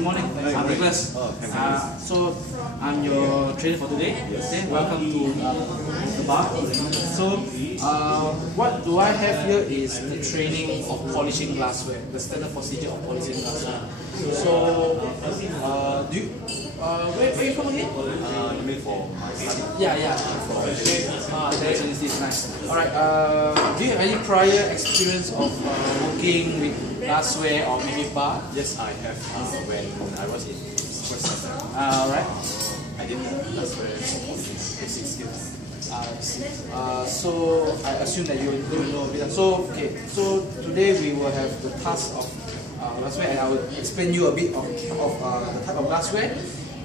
good morning. I'm Nicholas. So I'm your trainer for today. Okay, welcome to the bar. So what do I have here is the training of polishing glassware, the standard procedure of polishing glassware. So do you, where are you from again? For my study. Yeah. That's nice. Alright, do you have any prior experience of working with glassware or maybe bar? Yes, I have. When I was in first semester, Alright. I did glassware basic skills. So I assume that you know a bit. So today we will have the task of glassware, and I will explain you a bit of the type of glassware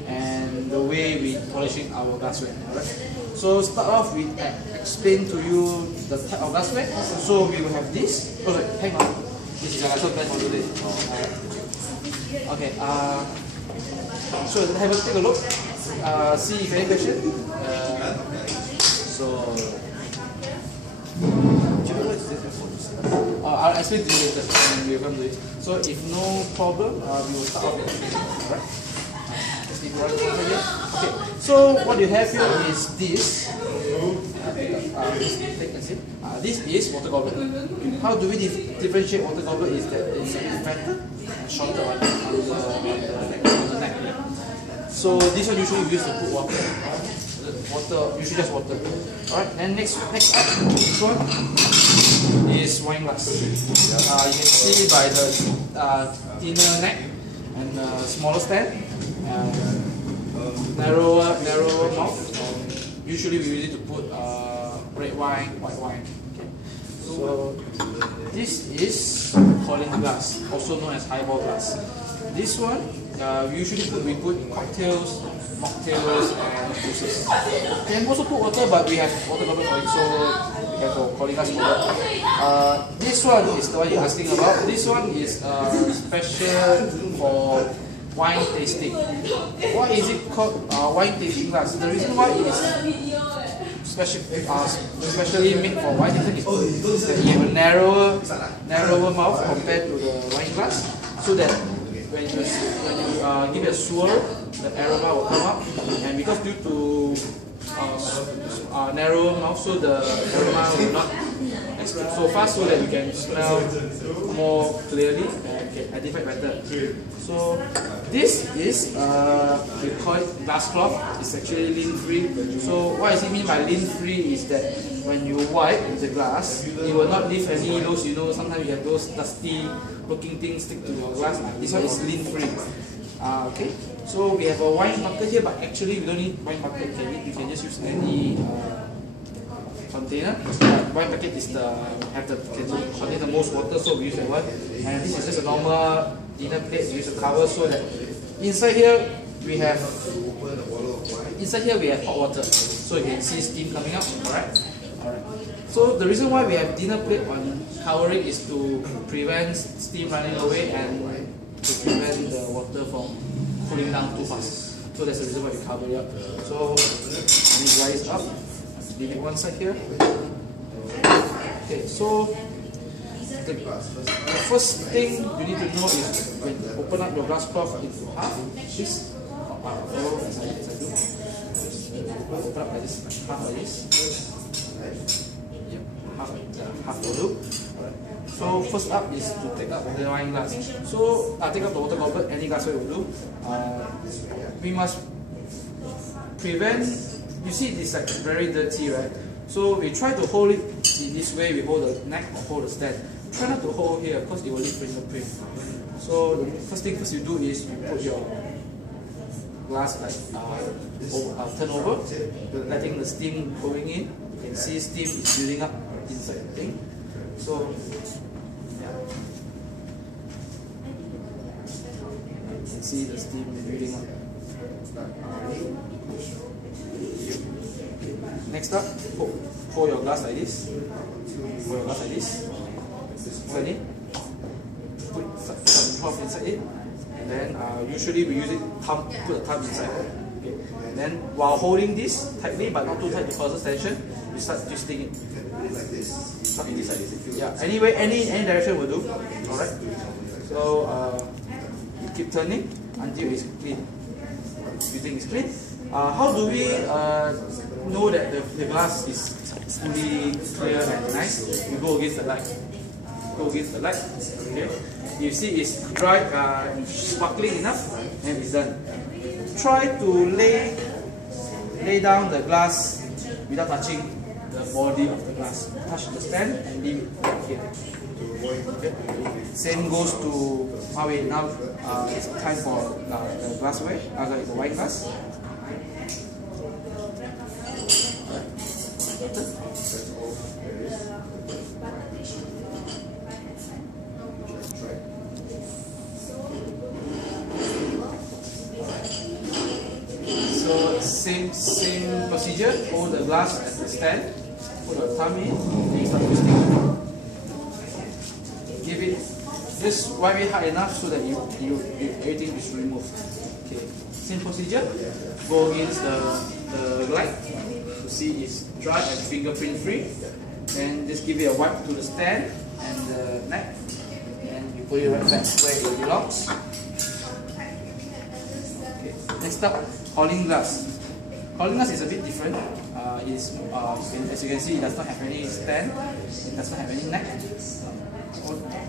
and the way we polishing our glassware. Alright. So start off with explain to you the type of glassware. So we will have this. Oh sorry, hang on. This is a lesson plan for today. Okay. So take a look. See if any question. I'll explain to you later and we'll come to it. So if no problem, we will start off. Alright. Okay. So what you have here is this. This is water goblet. How do we differentiate water goblet? Is that it's a bit fatter and shorter on the neck. So this one usually we use to put water. Usually just water. Alright, then next up, this one is wine glass. You can see by the thinner neck and smaller stand, narrower mouth. Usually we use it to put red wine, white wine. Okay. So this is Holland glass, also known as highball glass. This one we put cocktails, mocktails, and juices. You can also put water, but we have water goblet for it, so we have the Holland glass for that. This one is the one you're asking about. This one is special for wine tasting. Why is it called wine tasting glass? The reason why it is specially made for wine tasting is that you have a narrower mouth compared to the wine glass, so that when you give it a swirl, the aroma will come up, and because due to narrower mouth, so the aroma will not explode so fast, so that you can smell more clearly and can identify better. So this is we call it glass cloth. It's actually lint free. So what does it mean by lint free is that when you wipe the glass, it will not leave any loose. You know, sometimes you have those dusty looking things stick to your glass. This one is lint free. Okay. So we have a wine bucket here, but actually we don't need wine bucket. You can just use any container. Wine bucket is can contain the most water, so we use that one. And this is just a normal dinner plate. We use a cover so that inside here we have hot water, so you can see steam coming out. Alright. So the reason why we have dinner plate on covering is to prevent steam running away and to prevent the water from cooling down too fast. So that's the reason why we cover it up. So let me dry it up. Leave it one side here. Okay, so the first thing you need to know is when you open up your glass cloth into half, this follow as I do. Open up like this, half like this. Yep, half will do. Alright. So first up is to take up the wine glass. So take up the water goblet, any glassware will do. We must prevent. You see this like very dirty, right? So we try to hold it in this way. We hold the neck or hold the stand. Try not to hold here because it will leave fingerprint. So the first thing you do is you put your glass like turn over, letting the steam going in. You can see steam is building up inside the thing. So yeah, you can see the steam building up. Next up, pour your glass like this. Turn it. Put some cloth inside it. And then usually we use it put a thumb inside. Okay. And then while holding this tightly but not too tight to cause tension, you start twisting it. Not in this side. Yeah. Anyway, any direction will do. Alright. So you keep turning. until it's clean. You think it's clean? How do we know that the glass is fully clear and nice? We go against the light. Go against the light. Okay. You see it's dry, sparkling enough, and it's done. Try to lay down the glass without touching the body of the glass. Touch the stand and leave it right here. Okay. Same goes to now it's time for the glassware, the wine glass. So same procedure. Hold the glass at the stand. Put your thumb in and you start twisting. Give it just wipe it hard enough so that everything is removed. Okay. Same procedure. Go against the light to see it's dry and fingerprint free. Then just give it a wipe to the stand and the neck, and you put it right back where it belongs. Okay. Next up, calling glass. Calling glass is a bit different. As you can see, it does not have any stand. It does not have any neck.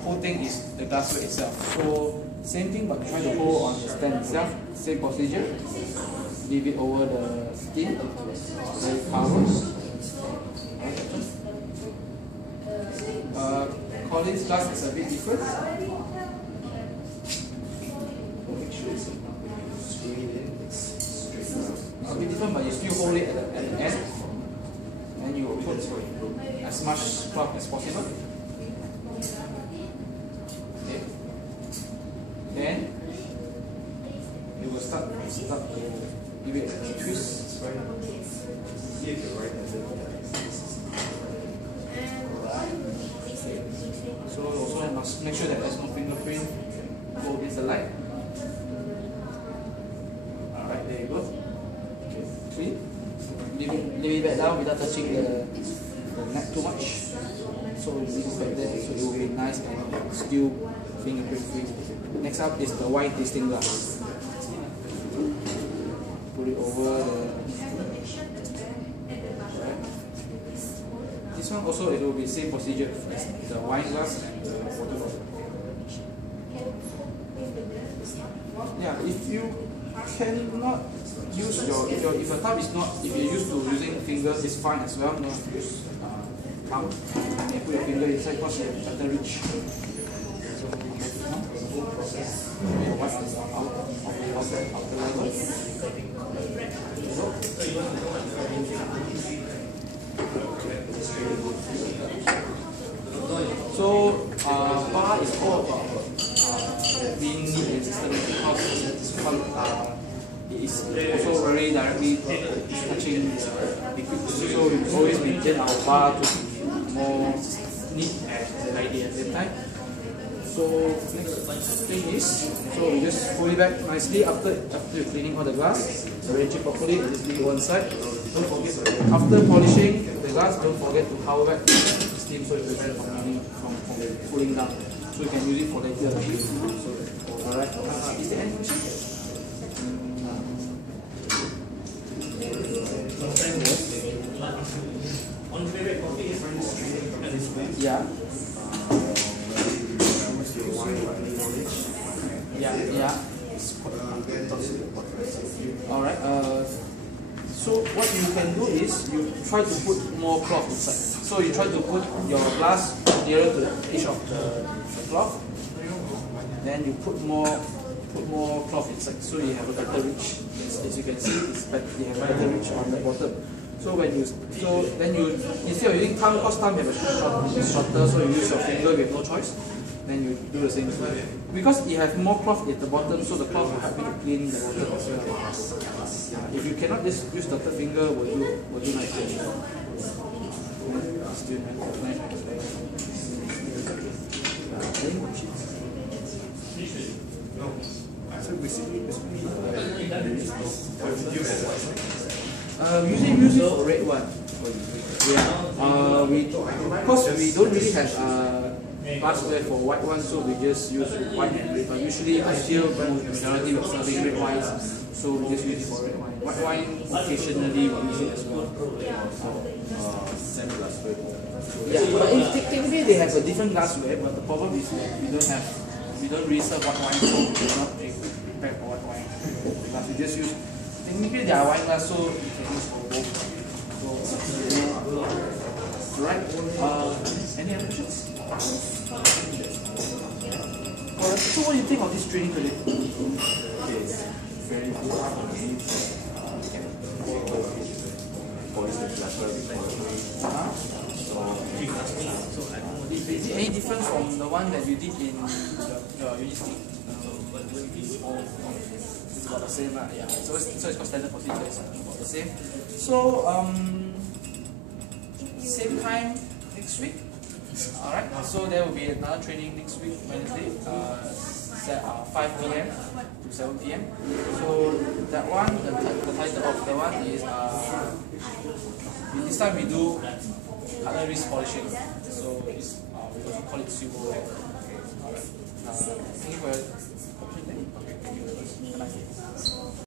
Whole thing is the glassware itself. So same thing, but try to hold on the stand itself. Same procedure. Leave it over the skin. Then cover. Collins glass is a bit different. Make sure it's a bit different, but you still hold it at the end. And you will put as much cloth as possible. Okay. Then you will start to give it a twist. So also must make sure that there's no fingerprint go against the light. Alright, there you go. Okay, clean. Leave it back down without touching the neck too much. So leave it back there so it will be nice and still fingerprint free. Next up is the wine tasting glass. Put it over the. This one also it will be same procedure as the wine glass and the water bottle. Yeah, if you cannot use if your thumb is not, if you're used to using fingers, it's fine as well. No, use thumb. And you put your finger inside because you have better reach. So wipe outer level. So bar is all about being neat and systematic because it is also very directly touching liquid. So we always maintain our bar to be more neat and tidy at the same time. So next thing is, so we just pull it back nicely after you're cleaning all the glass. Arrange it properly and just leave it one side. Don't forget, after polishing the glass, don't forget to cover back the steam so it prevents it from cooling down. So you can use it for later. So, alright. Is there any question? Yeah. Yeah. Alright. So what you can do is you try to put more cloth inside. So you try to put your glass nearer to the edge of the cloth. Then you put more cloth inside, so you have a better reach. As you can see, you have a better reach on the bottom. So then you instead of using thumb, because thumb have a shorter, so you use your finger. You have no choice. Then you do the same thing. Because you have more cloth at the bottom, so the cloth will help you to clean the bottom as well. If you cannot just use the third finger, will do nicely. Still nice. Usually use it for red one. Yeah. Because we don't really have glassware for white wine, so we just use white and red. But usually I feel majority of serving red wines, so we just use it for red wine. White wine occasionally we use it as well. Same glassware. Yeah, but technically they have a different glassware, but the problem is that we don't reserve white wine, so we cannot prepare for white wine. But we just use, technically they are wine glass, so you can use for both. So, right? Any other questions? Alright, so what do you think of this training today? Okay, it's very good for me. Polish the glassware with Uh-huh. So is it any difference from the one that you did in your university? It's about the same, yeah. So it's called standard procedure, it's about the same. So same time next week. Alright, so there will be another training next week, Wednesday, 5 p.m. to 7 p.m. So that one, the title of the one is this time we do cutlery polishing. So it's, we also call it silverware. Okay. Alright. Thank you for your opportunity. Okay, thank you.